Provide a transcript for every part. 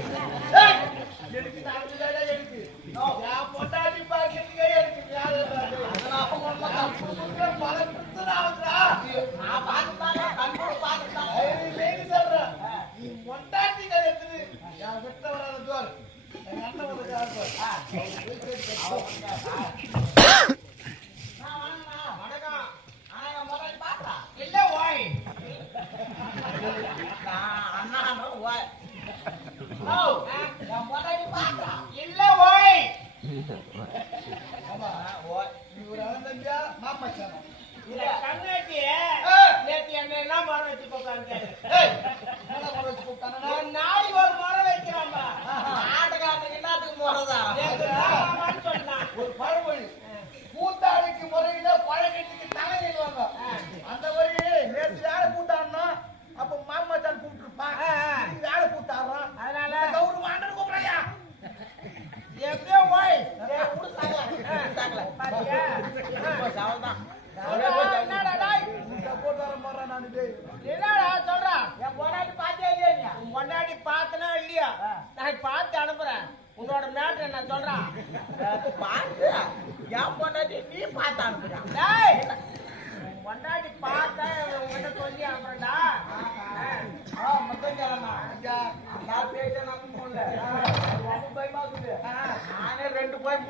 Yeah.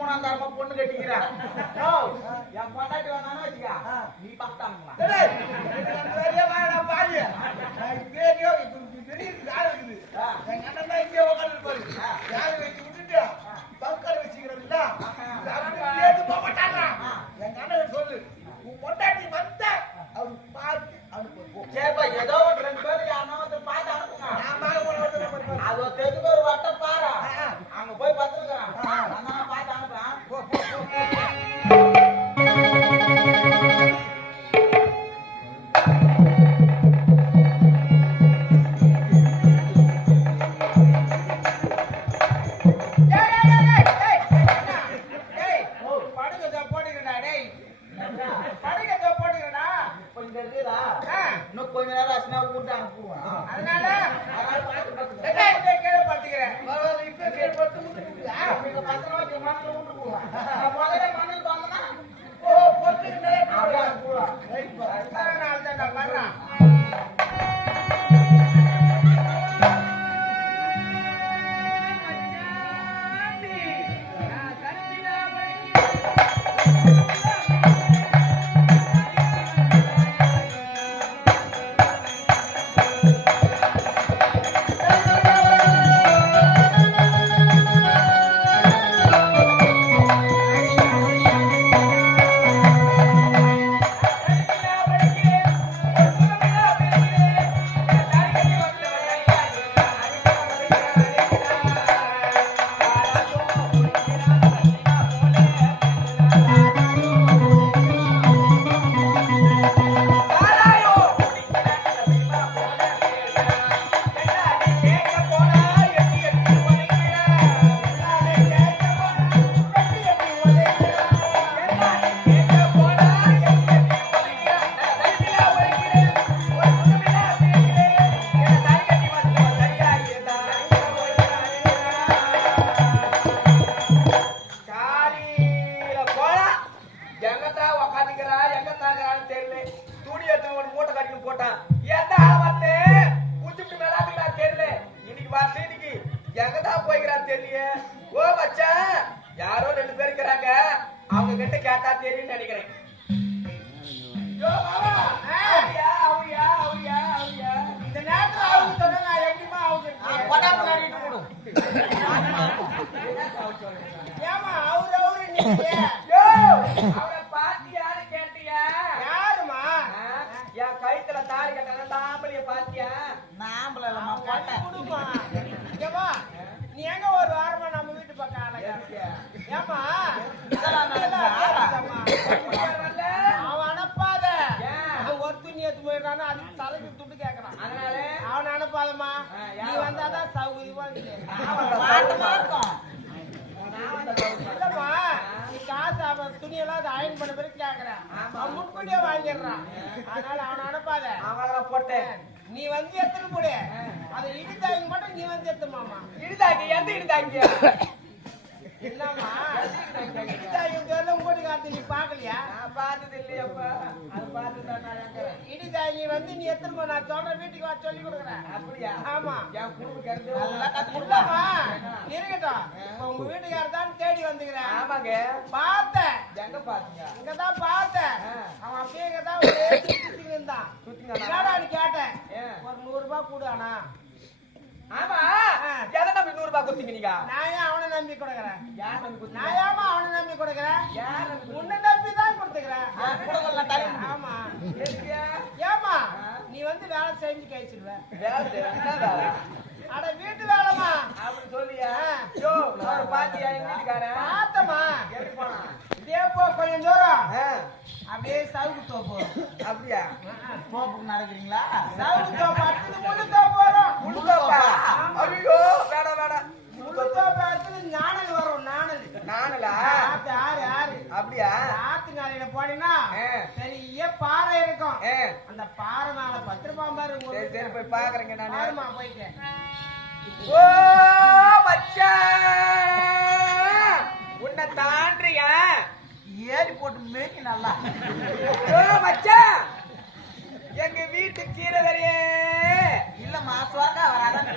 மூணாந்தாரமா பொண்ணு கட்டிக்கிறா. என் நீ பார்த்தாங்கம்மா எங்க பாத்தியா? நான் ஆம்பளை இல்லம்மா நீ எங்க ஒரு வாரமா நம்ம வீட்டு பக்கம் அழகா ஏமா அவன் அனுப்பாத. ஒரு துணி எடுத்து போயிடுறான்னு தலைக்கு துட்டு கேட்கறான் அதனால? அவன் அனுப்பாதம்மா. நீ வந்தாதான் சௌகரியமா இருக்கும்? இல்லம்மா நீ காசு துணியெல்லாம் அதை அயன் பண்ண பிறகு கேட்கறான் அவன் வாங்கிடுறான். அதனால அவன் அனுப்பாத. அவன் போட்டேன். நீ வந்து எத்தனை போடு. அதை இடித்தாங்க மட்டும் நீ வந்து எடுத்து மாமா. இடுதாங்க எந்த இடித்தாங்க இடித்தாங்க வந்து நீ போ. நான் சொல்றேன் வீட்டுக்கு வா சொல்லி கொடுக்குறேன். அப்படியா ஆமா. இருக்கட்டும். உங்க வீட்டுக்காரர் தான் தேடி வந்துக்கிறேன். ஆமாங்க பார்த்தேன். எங்க பாத்தீங்க இங்கதான் பார்த்தேன். அவன் அப்படியே இங்கதான் சுத்திக்கிட்டு இருந்தான். கேட்டேன். ஒரு நூறு ரூபாய் கொடு. ஆமா. எதை நம்பி நூறு ரூபாய் கொடுத்தீங்க நீங்க நான் ஏன் அவனை நம்பி கொடுக்குறேன்? யார் நம்பி கொடுத்தீங்க நான் ஏம்மா அவனை நம்பி கொடுக்குறேன்? யார் உன்னை நம்பி தான் கொடுத்துக்கிறேன். ஆமா. ஆ. நீ வந்து வேலை செஞ்சு கழிச்சிடுவ. அட வீட்டு வேலைம்மா. அப்படி சொல்லியா. யோ பாத்தியா எங்க வீட்டுக்காரன் போ கொஞ்சம் தூரம். அப்படியே சவுக்கு தோப்பு. அப்படியா? தோப்புக்கு நடக்கிறீங்களா? சவுக்கு தோப்பு அடுத்தது முள்ளு தோப்பு வரும். முழுக்கோப்பா ஆமா. ஐயோ வேணாம் வேணாம். முள்ளு தோப்பு அடுத்தது நாணல் வரும் நாணல் நானலா ஆத்து ஆறு ஆறு. அப்படியா? ஆத்துங்கரையில போனீங்கன்னா ஆ. பெரிய பாறை இருக்கும். அந்த பாறை மேல பத்திரப்பாம் பாரு சரி சரி போய் பாக்குறேங்க நானு. பாருமா போயிட்டு. ஓ மச்சான். உன்னை தாண்டியா ஏறி போட்டு மேய்க்கு நல்லா. ஓ மச்சான்! எங்க வீட்டு கீரை வரையே இல்லம்மா சுவாக்கா வராதான்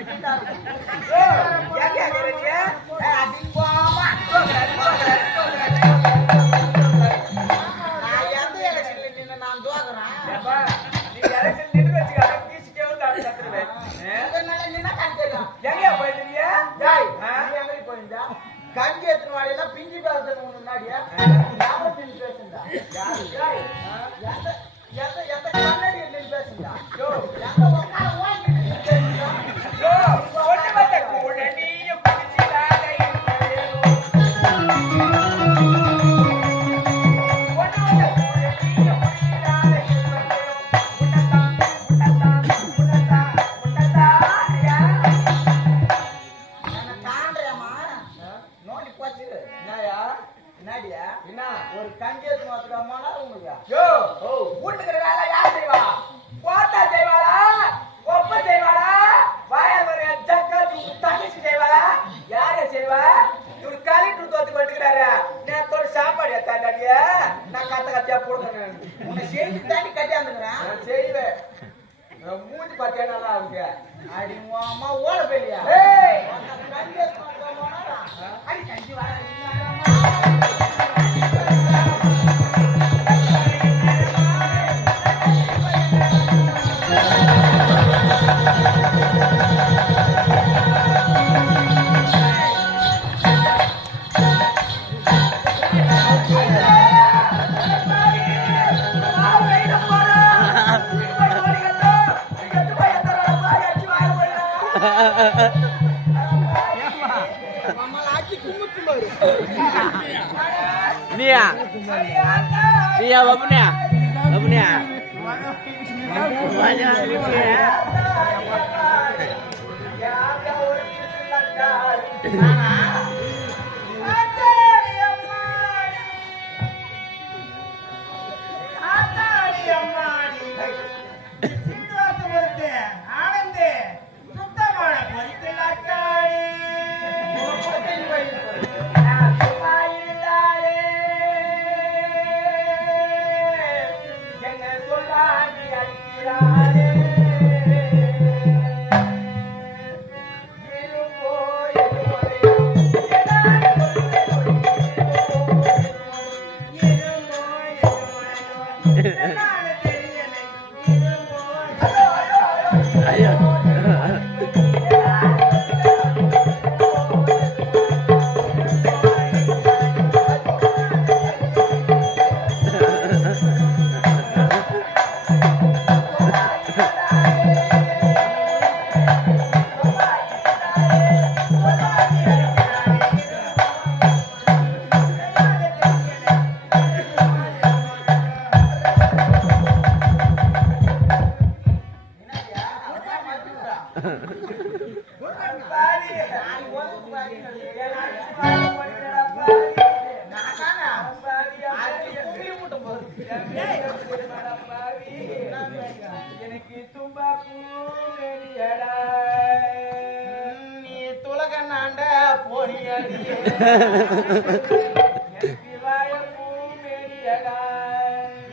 சிவாய பூமேனியடா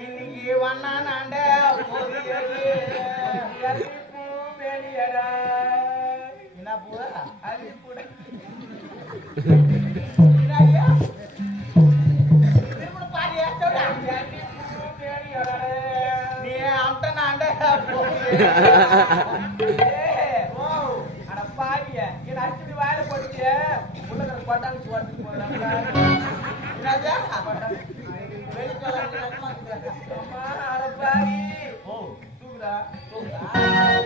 இன்னைக்கு வண்ணானாண்ட போதியடியே பூமேனியடா என்ன பூ அது பூ திரும்ப பாரு சொல்றா நீ அம்டனா அண்ட அட பாவிய என்ன அடிச்சு வாயில போட்டுச்சு உள்ள இருக்கிற கொட்டாங்க சுவாட்டு போறாங்க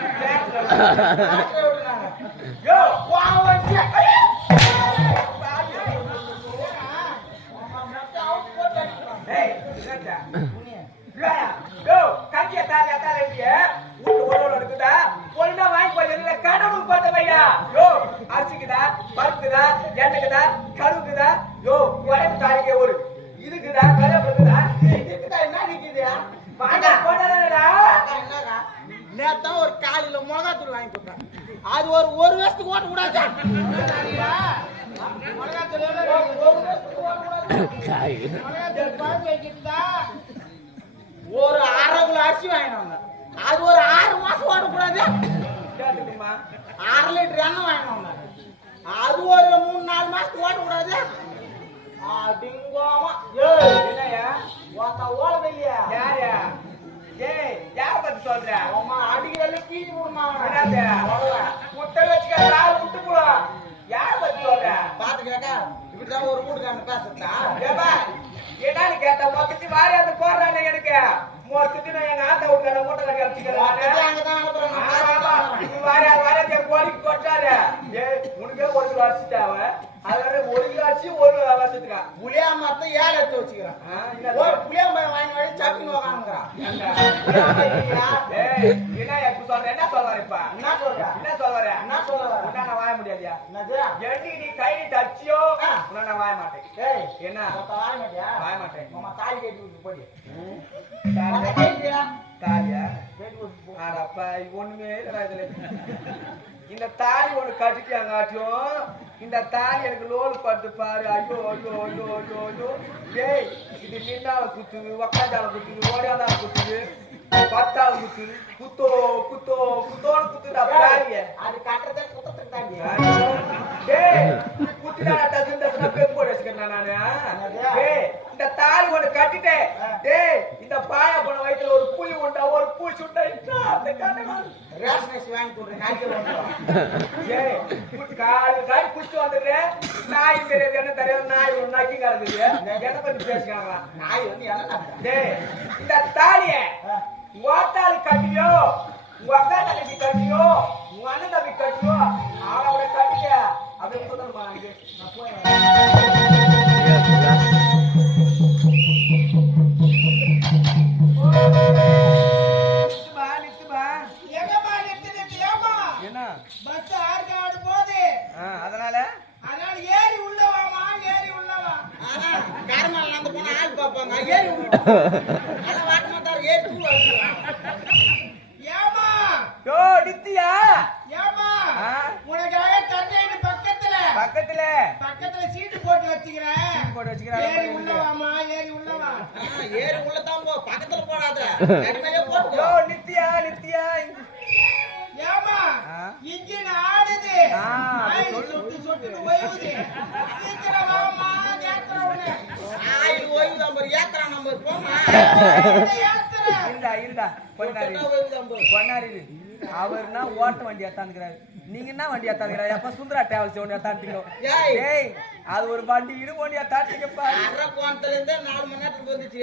விட்டுறாங்க. பொட்டற விட்டுறாங்க. யோ, வா வச்சு. ஒரு அரை கிலோ அரிசி வாங்கினாங்க அது ஒரு ஆறு மாசம் ஓடக்கூடாது. அரை லிட்டர் எண்ணெய் வாங்கினாங்க அது ஒரு மூணு நாலு மாசத்துக்கு ஓடக்கூடாது. அப்படிங்கோமா ஓட இல்லையா? யாரா? ஏய் யார பத்தி சொல்ற? அடிக்கிறதுல கீழ் விடுமா? முட்டை வச்சுக்க விட்டு போடா. யார பத்தி சொல்ற? பாத்துக்கா இப்படிதான் ஒரு வீட்டுக்காரன் பேசுறதா ஏப்பா, என்னன்னு கேட்ட மொத்தத்துக்கு வாரி அது போடுறானே எனக்கு. மொத்தத்துக்கு நான் எங்க ஆத்தா வீட்டுல மூட்டை கழிச்சுக்கிறேன் அங்கதான் அனுப்புறாங்க ஆமா, இது வாரி அது வாரி அது என் கோழிக்கு கொட்டாரு ஏய் உனக்கே ஒரு கிலோ அரிசி தேவை ஒரு கிலோ அரிசி ஒரு வருஷத்துக்கா புளியா மரத்தை ஏழை எடுத்து வச்சுக்கிறான். புளியா மரம் வாங்கி வாங்கி சப்பின்னு உக்காந்துக்கிறான். என்ன எப்ப சொல்ற? என்ன சொல்ற இப்ப? என்ன சொல்ற? என்ன சொல்ற என்ன சொல்ல வர? உன்னை நான் வாய முடியாதியா என்னது என்னைக்கு நீ கை தச்சியோ? ஆ. உன்னை நான் வாய மாட்டேன். ஏய் என்ன? வாங்க மாட்டியா? வாய மாட்டேன். மாமா தாலி கட்டி விட்டு போடி. தாலியா? தாலியா ஒண்ணுமே இதுல. இந்த தாலி ஒண்ணு கட்டிட்டாங்காட்டியும் இந்த தாலி எனக்கு லோல் பட்டு பாரு. ஐயோ ஐயோ ஐயோ ஐயோ ஐயோ. டேய் இது நின்னால குத்துது உக்காந்தால குத்துது ஓடியாந்தால குத்துது பத்தால குத்துது. குத்தோ குத்தோ குத்தோன்னு குத்துடா பாரிய அது கட்டுறதே குத்தத்துக்கு தாண்டி இந்த தாலி ஒண்ணு கட்டிட்டேன். டேய் இந்த பாயா போன வயித்துல ஒரு புளி உண்டா? ஒரு பூச்சி உண்டா அந்த கண்ணு ரேஷன் வாங்கி கொடுறேன் காலு காலு குச்சி வந்துடுறேன். நாய் தெரியாது, என்ன தெரியாது, நாய் ஒரு நக்கி கிடக்குது. என்னை பத்தி பேசிக்காங்க. நாய் வந்து என்ன டேய், இந்த தாலிய ஆத்தாளு கட்டியோ, உங்க அக்கா தங்கச்சி கட்டியோ, உங்க அண்ணன் தம்பி கட்டியோ, அவளோட கட்டிக்க. அதனால? அதனால ஏறி உள்ள வாமா ஏறி உள்ள வா கருமல் அந்த போன ஆள் பாப்பாங்க. ஏறி உள்ள அத வாட்ட மாட்டாரு ஏறி தூள் ஏமா யோ நித்தியா ஏமா ஆ? உனக்காக கட்டையிட்டு பக்கத்துல பக்கத்துல பக்கத்துல சீட்டு போட்டு வச்சுக்கிறேன் சீட்டு போட்டு வச்சுக்கிறேன். ஏறி உள்ள வாமா ஏறி உள்ள வா ஏறி உள்ள தான் போ பக்கத்துல போடாத நடுமையிலே போட்டு யோ நித்யா நித்யா ஏமா? இன்ஜின் ஆடுது. சொட்டு சொட்டுன்னு ஓய்வுது. சீக்கிரம் வாமா ஏத்துறோம் ஆயில் ஓய்வு நம்பர் ஏத்துறான் நம்பர் போமா இருந்தா இருந்தா கொஞ்ச நேரம் பண்ணாரு அவர்னா ஓட்ட வண்டி எத்தாந்துக்கிறாரு நீங்க என்ன வண்டி எத்தாந்துக்கிறாரு எப்ப சுந்தரா டிராவல்ஸ் ஒண்ணு எத்தாந்துட்டீங்க ஏய். அது ஒரு வண்டி இடு வண்டி எத்தாட்டிங்கப்பா அரை கோணத்துல இருந்தே நாலு மணி நேரத்துக்கு வந்துச்சு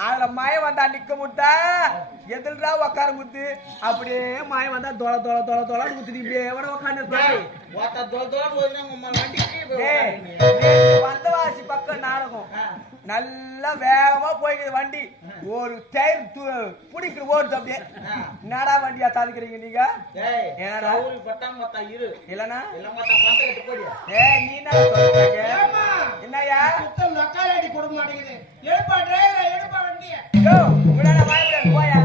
அதுல மயம் வந்தா நிக்க முட்டா? எதிர்டா உட்கார முத்து. அப்படியே மயம் வந்தா தொலை தொலை தொலை தொலை குத்துட்டு இப்படியே எவட. நேத்து வந்தவாசி பக்கம் நாடகம். நல்லா வேகமா போய்க்குது வண்டி. ஒரு டயர் புடிக்கிற ஓடுது அப்படியே. என்னடா வண்டியா தாளிக்கிறீங்க நீங்க? இரு. இல்லனா. ஏய் நீ என்ன என்னய்யா சுத்தம் லொக்காலிட்டி கொடுக்க மாட்டேங்குது எடுப்பா டிரைவர் எடுப்பா வண்டிய யோ உடனே வாய முடியாது போயா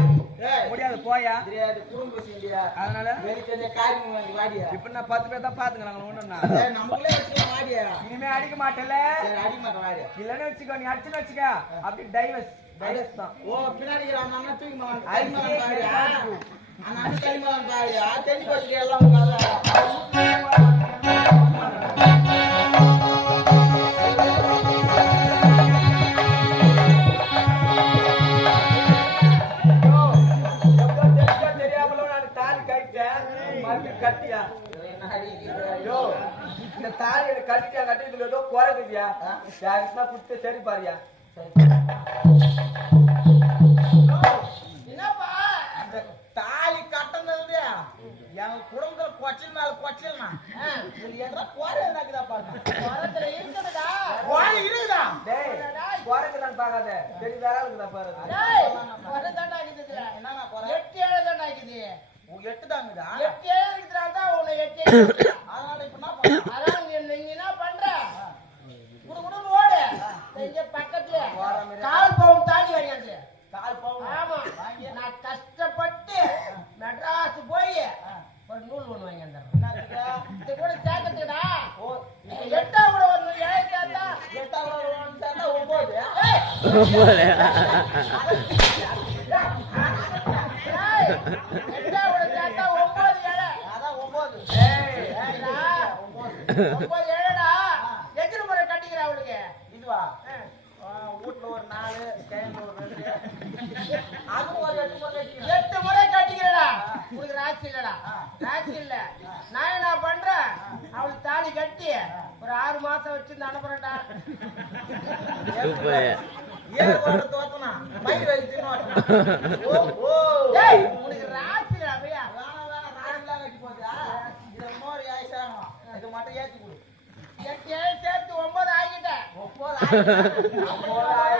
முடியாது போயா தெரியாது, குறும்பு செஞ்சியா. அதனால வெளி தெரிஞ்ச காரியம் வாடியா. இப்ப நான் பத்து பேர் தான் பாத்துக்கிறாங்க ஒண்ணுன்னா நமக்குள்ளே வச்சுக்கலாம் வாடியா. இனிமே அடிக்க மாட்டேல அடிக்க மாட்டேன் வாடியா. இல்லன்னு வச்சுக்கோ நீ அடிச்சுன்னு வச்சுக்க அப்படி டைவர்ஸ் டைவர்ஸ் தான் ஓ, பின்னாடி அண்ணன் தூக்கி மலான், கை அரிசியே மலான் பாருயா. கிடையாது. அந்த அண்ணன் கை மலான் பாருயா. தெரிஞ்சு போச்சுடி எல்லாம் கட்டியா? இந்த தாலி எனக்கு கட்டிட்டியா கட்டி இதுல ஏதோ குறைக்குதியா யாருக்குன்னா குடுத்து சரி பாரியா. என்னப்பா? அந்த தாலி கட்டினது என் குடும்பத்துல கொச்சல் மேல கொச்சல்னா இது என்ற குறை எனக்குதா பாருங்க. மரத்துல இருக்குதுடா. குறை இருக்குதா? டேய் குறைக்குதான்னு பார்க்காத. தெரியுதா இருக்குதா பாரு டேய் வரதாண்டா இருக்குது. என்னண்ணா குறை? எட்டு ஏழு தாண்டா இருக்குது. எட்டு தாங்குதா எட்டு ஏழு இருக்கிறாங்க தான் உன்னை எட்டு அதனால இப்ப என்ன அதான் நீங்க என்ன பண்ற? குடு குடு ஓடு. இங்க பக்கத்துல கால் பவுன் தாண்டி வரையாந்து கால் பவுன்? ஆமா. நான் கஷ்டப்பட்டு மெட்ராஸ் போய் ஒரு நூல் ஒண்ணு வாங்கி வந்துடுறேன்? இது கூட சேர்க்கறதுடா ஓ, எட்டா கூட வரணும் ஏழை சேர்த்தா. எட்டாவது ஒரு ஒன்று சேர்த்தா ஒன்பது. ஒன்பது ஏழைடா எத்தனை முறை கட்டிக்கிற அவளுக்கு இதுவா? வீட்டுல ஒரு நாலு, கையில ஒரு ரெண்டு. அதுவும் ஒரு எட்டு முறை. எட்டு முறை கட்டிக்கிறடா உனக்கு ராசி இல்லடா ராசி இல்ல நான் என்ன பண்றேன் அவளுக்கு தாலி கட்டி ஒரு ஆறு மாசம் வச்சிருந்து அனுப்புறேன்டா ஏழு வருடம் தோத்தனா, பயிர் வச்சு. ஓ, ஓ. 哈哈哈哈。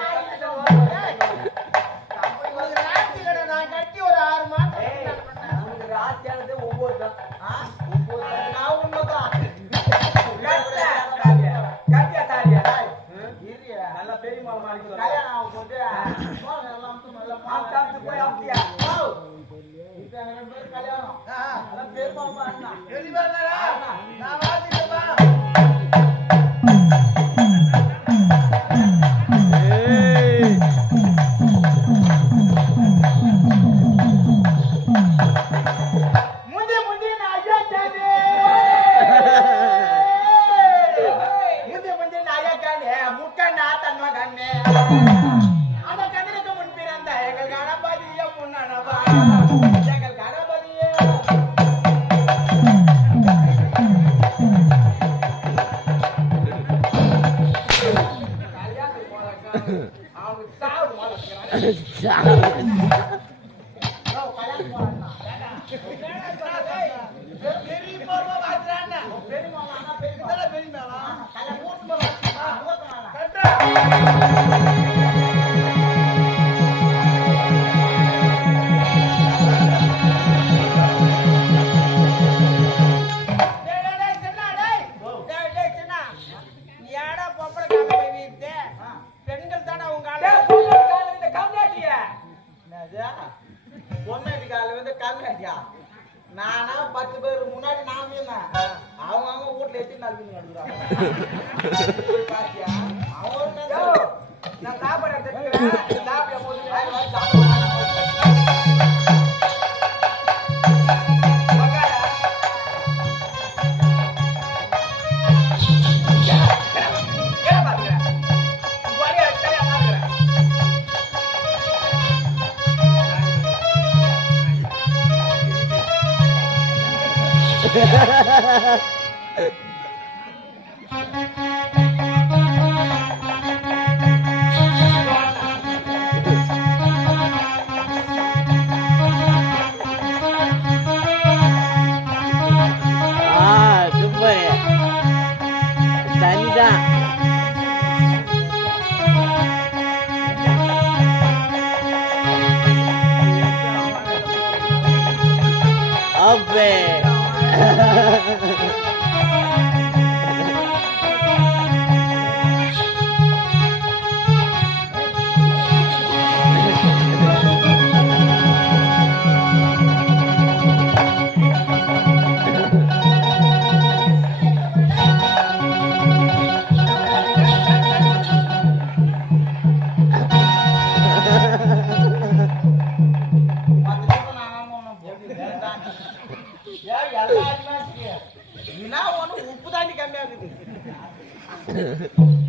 Yeah.